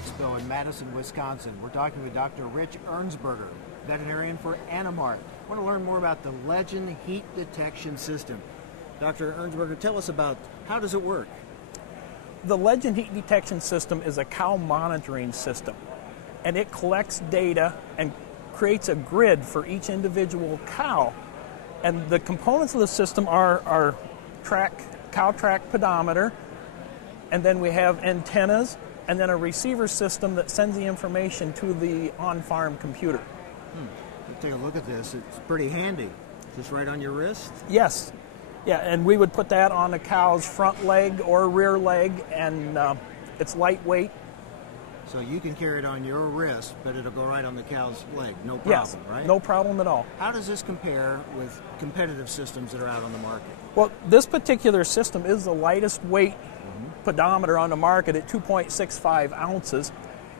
Expo in Madison, Wisconsin. We're talking with Dr. Rich Ernsberger, veterinarian for Animart. I want to learn more about the Legend heat detection system. Dr. Ernsberger, tell us about how does it work? The Legend heat detection system is a cow monitoring system, and it collects data and creates a grid for each individual cow. And the components of the system are our cow track pedometer, and then we have antennas, and then a receiver system that sends the information to the on-farm computer. Let's take a look at this. It's pretty handy. Is this right on your wrist? Yes. Yeah, and we would put that on a cow's front leg or rear leg, and it's lightweight. So you can carry it on your wrist, but it'll go right on the cow's leg, no problem, yes, right? No problem at all. How does this compare with competitive systems that are out on the market? Well, this particular system is the lightest weight pedometer on the market at 2.65 ounces,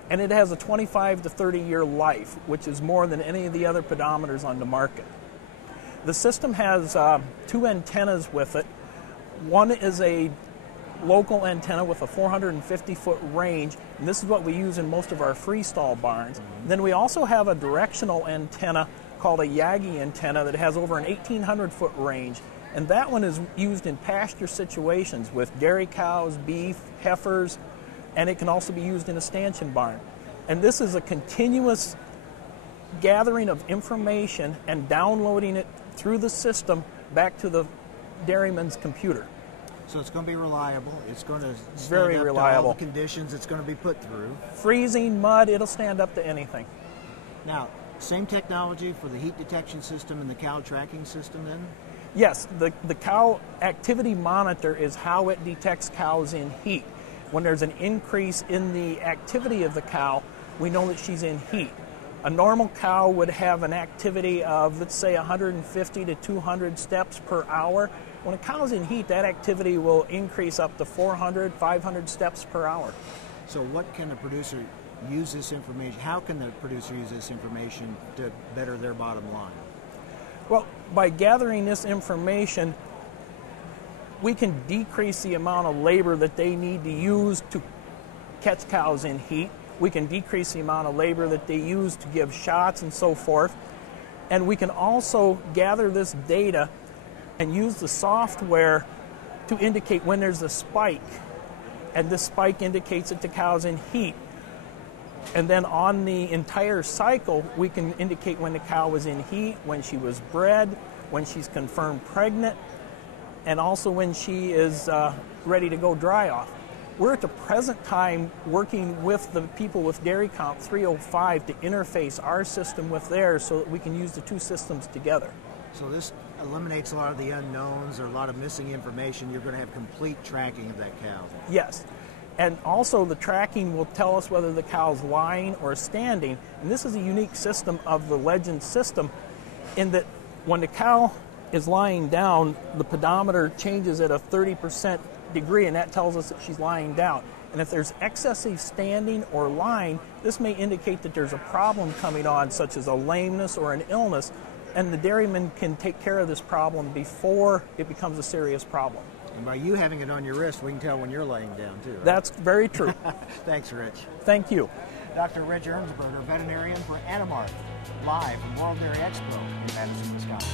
and it has a 25 to 30-year life, which is more than any of the other pedometers on the market. The system has two antennas with it. One is a local antenna with a 450-foot range, and this is what we use in most of our freestall barns. Then we also have a directional antenna called a Yagi antenna that has over an 1,800-foot range, and that one is used in pasture situations with dairy cows, beef, heifers, and it can also be used in a stanchion barn. And this is a continuous gathering of information and downloading it through the system back to the dairyman's computer. So it's going to be reliable. It's going to very stand up reliable. to all the conditions it's going to be put through. Freezing, mud, it'll stand up to anything. Now, same technology for the heat detection system and the cow tracking system then? Yes, the cow activity monitor is how it detects cows in heat. When there's an increase in the activity of the cow, we know that she's in heat. A normal cow would have an activity of, let's say, 150 to 200 steps per hour. When a cow's in heat, that activity will increase up to 400, 500 steps per hour. So what can the producer use this information? How can the producer use this information to better their bottom line? Well, by gathering this information, we can decrease the amount of labor that they need to use to catch cows in heat. We can decrease the amount of labor that they use to give shots and so forth. And we can also gather this data and use the software to indicate when there's a spike. And this spike indicates that the cow's in heat. And then on the entire cycle, we can indicate when the cow was in heat, when she was bred, when she's confirmed pregnant, and also when she is ready to go dry off. We're at the present time working with the people with dairy count 305 to interface our system with theirs so that we can use the two systems together. So this eliminates a lot of the unknowns or a lot of missing information. You're going to have complete tracking of that cow. Yes. And also the tracking will tell us whether the cow's lying or standing. And this is a unique system of the Legend system in that when the cow is lying down, the pedometer changes at a 30% degree, and that tells us that she's lying down. And if there's excessive standing or lying, this may indicate that there's a problem coming on, such as a lameness or an illness, and the dairyman can take care of this problem before it becomes a serious problem. And by you having it on your wrist, we can tell when you're laying down, too. Right? That's very true. Thanks, Rich. Thank you. Dr. Rich Ernsberger, veterinarian for Animart, live from World Dairy Expo in Madison, Wisconsin.